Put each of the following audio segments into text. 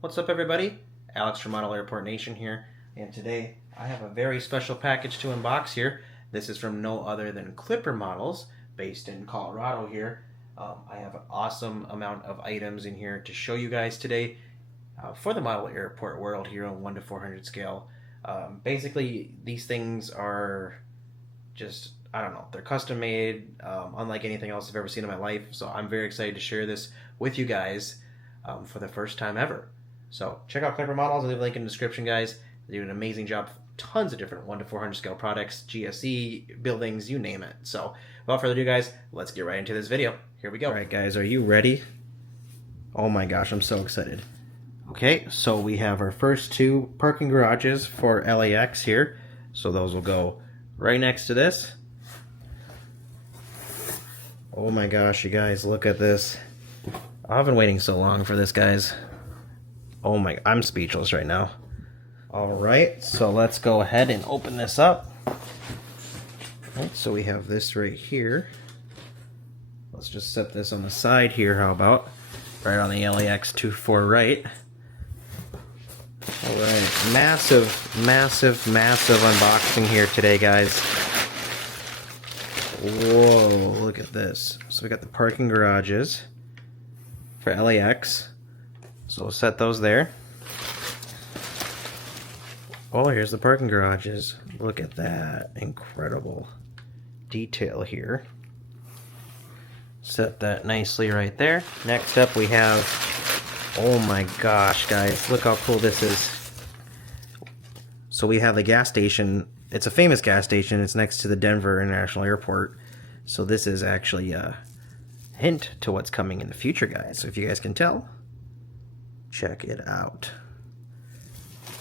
What's up, everybody? Alex from Model Airport Nation here, and today I have a very special package to unbox here. This is from no other than Clipper Models, based in Colorado here. I have an awesome amount of items in here to show you guys today for the model airport world here on 1 to 400 scale. Basically, these things are just, I don't know, they're custom made, unlike anything else I've ever seen in my life. So I'm very excited to share this with you guys for the first time ever. So check out Clipper Models. I'll leave a link in the description, guys. They do an amazing job. Tons of different 1 to 400 scale products, GSE, buildings, you name it. So without further ado, guys, let's get right into this video. Here we go. All right, guys, are you ready? Oh my gosh, I'm so excited. Okay, so we have our first two parking garages for LAX here. So those will go right next to this. Oh my gosh, you guys, look at this. I've been waiting so long for this, guys. Oh my, I'm speechless right now. All right, so let's go ahead and open this up. Right, so we have this right here. Let's just set this on the side here, how about? Right on the LAX 24 right. All right, massive, massive, massive unboxing here today, guys. Whoa, look at this. So we got the parking garages for LAX. So we'll set those there. Oh, here's the parking garages. Look at that. Incredible detail here. Set that nicely right there. Next up we have, oh my gosh, guys, look how cool this is. So we have the gas station. It's a famous gas station. It's next to the Denver International Airport. So this is actually a hint to what's coming in the future, guys. So if you guys can tell, check it out.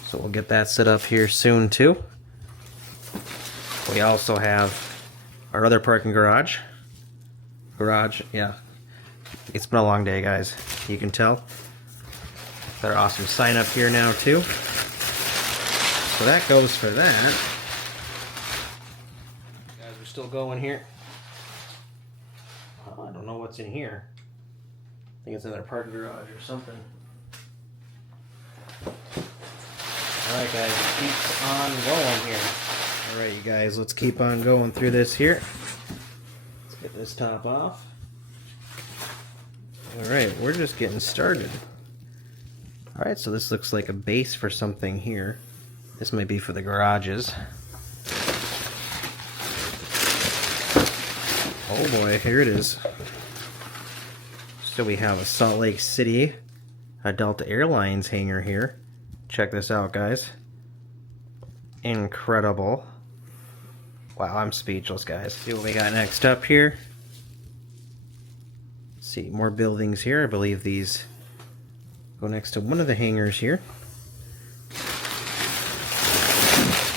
So we'll get that set up here soon too. We also have our other parking garage. Yeah. It's been a long day, guys. You can tell. Got our awesome sign up here now too. So that goes for that. Guys, we're still going here. I don't know what's in here. I think it's another parking garage or something. Alright, guys, keep on going here. Alright, you guys, let's keep on going through this here. Let's get this top off. Alright, we're just getting started. Alright, so this looks like a base for something here. This might be for the garages. Oh boy, here it is. So we have a Salt Lake City, a Delta Airlines hangar here. Check this out, guys. Incredible. Wow, I'm speechless, guys. See what we got next up here. Let's see, more buildings here. I believe these go next to one of the hangars here.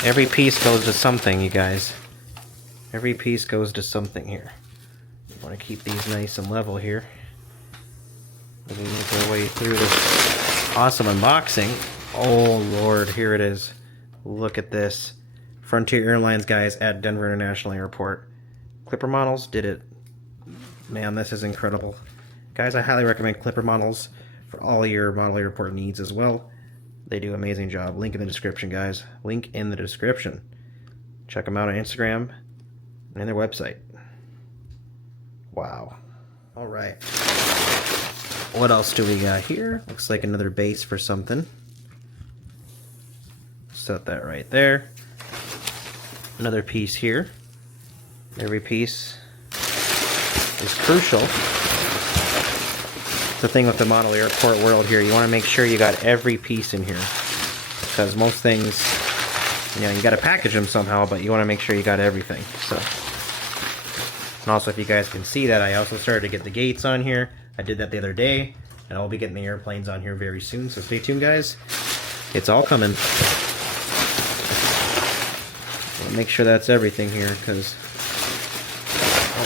Every piece goes to something, you guys. Every piece goes to something here. You want to keep these nice and level here. As we make our way through this awesome unboxing. Oh Lord, here it is. Look at this. Frontier Airlines, guys, at Denver International Airport. Clipper Models did it. Man, this is incredible. Guys, I highly recommend Clipper Models for all your model airport needs as well. They do an amazing job. Link in the description, guys. Link in the description. Check them out on Instagram and their website. Wow. All right. What else do we got here? Looks like another base for something. Set that right there. Another piece here. Every piece is crucial. The thing with the model airport world here, you want to make sure you got every piece in here, because most things, you know, you got to package them somehow, but you want to make sure you got everything. So, and also, if you guys can see that, I also started to get the gates on here. I did that the other day, and I'll be getting the airplanes on here very soon. So stay tuned, guys. It's all coming. I'll make sure that's everything here, because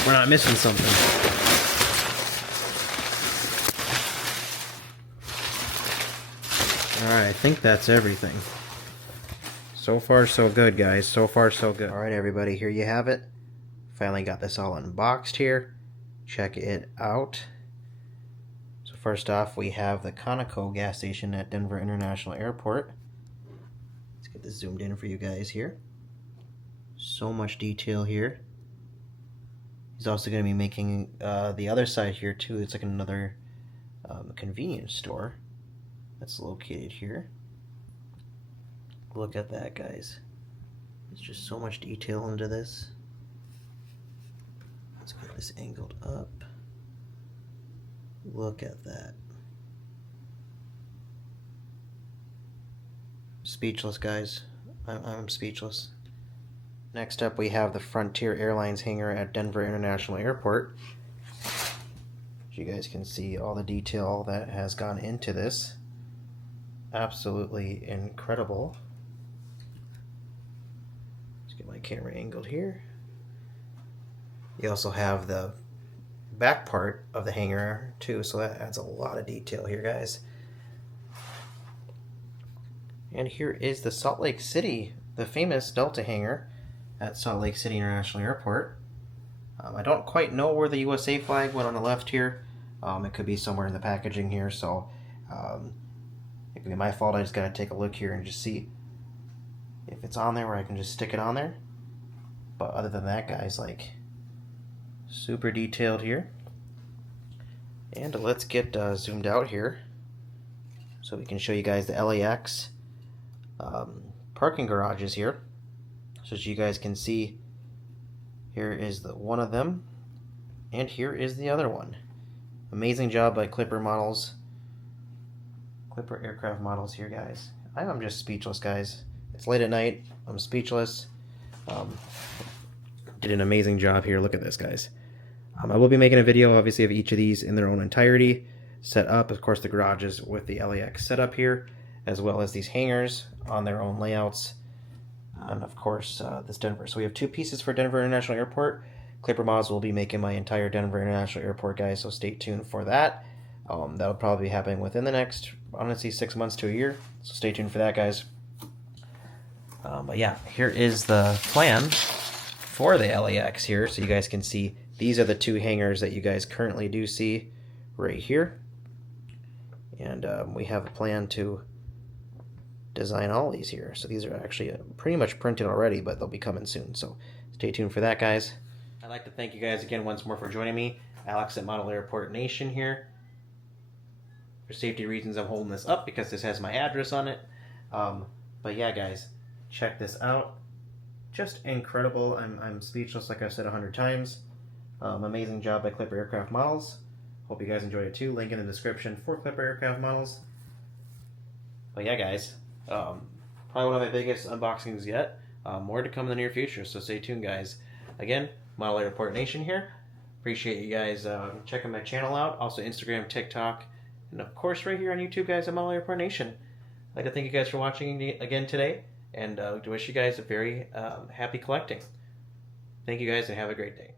we're not missing something. Alright, I think that's everything. So far, so good, guys. So far, so good. Alright, everybody, here you have it. Finally got this all unboxed here. Check it out. So First off, we have the Conoco gas station at Denver International Airport. Let's get this zoomed in for you guys here. So much detail here. He's also going to be making the other side here too. It's like another convenience store that's located here. Look at that, guys. There's just so much detail into this. Let's get this angled up. Look at that. Speechless, guys. I'm speechless. Next up, we have the Frontier Airlines hangar at Denver International Airport. As you guys can see, all the detail that has gone into this. Absolutely incredible. Let's get my camera angled here. You also have the back part of the hangar too, so that adds a lot of detail here, guys. And here is the Salt Lake City, the famous Delta hangar at Salt Lake City International Airport. I don't quite know where the USA flag went on the left here. It could be somewhere in the packaging here, so it could be my fault. I just gotta take a look here and just see if it's on there where I can just stick it on there. But other than that, guys, like, super detailed here. And let's get zoomed out here so we can show you guys the LAX parking garages here. So as you guys can see, here is the one of them, and here is the other one. Amazing job by Clipper Models, Clipper Aircraft Models here, guys. I'm just speechless, guys. It's late at night. I'm speechless. Did an amazing job here. Look at this, guys. I will be making a video, obviously, of each of these in their own entirety, set up. Of course, the garages with the LAX setup here, as well as these hangars on their own layouts. And of course, this Denver. So we have two pieces for Denver International Airport. Clipper Models will be making my entire Denver International Airport, guys, so stay tuned for that. That'll probably be happening within the next, honestly, 6 months to a year. So stay tuned for that, guys. But yeah, here is the plan for the LAX here, so you guys can see these are the two hangars that you guys currently do see right here. And we have a plan to design all these here. So these are actually pretty much printed already, but they'll be coming soon. So stay tuned for that, guys. I'd like to thank you guys again once more for joining me. Alex at Model Airport Nation here. For safety reasons, I'm holding this up because this has my address on it. But yeah, guys, check this out. Just incredible. I'm speechless, like I've said 100 times. Amazing job by Clipper Aircraft Models. Hope you guys enjoyed it too. Link in the description for Clipper Aircraft Models. But yeah, guys, probably one of my biggest unboxings yet. More to come in the near future, so stay tuned, guys. Again, Model Airport Nation here. Appreciate you guys checking my channel out. Also Instagram, TikTok, and of course right here on YouTube, guys, at Model Airport Nation. I'd like to thank you guys for watching again today, and to wish you guys a very happy collecting. Thank you guys, and have a great day.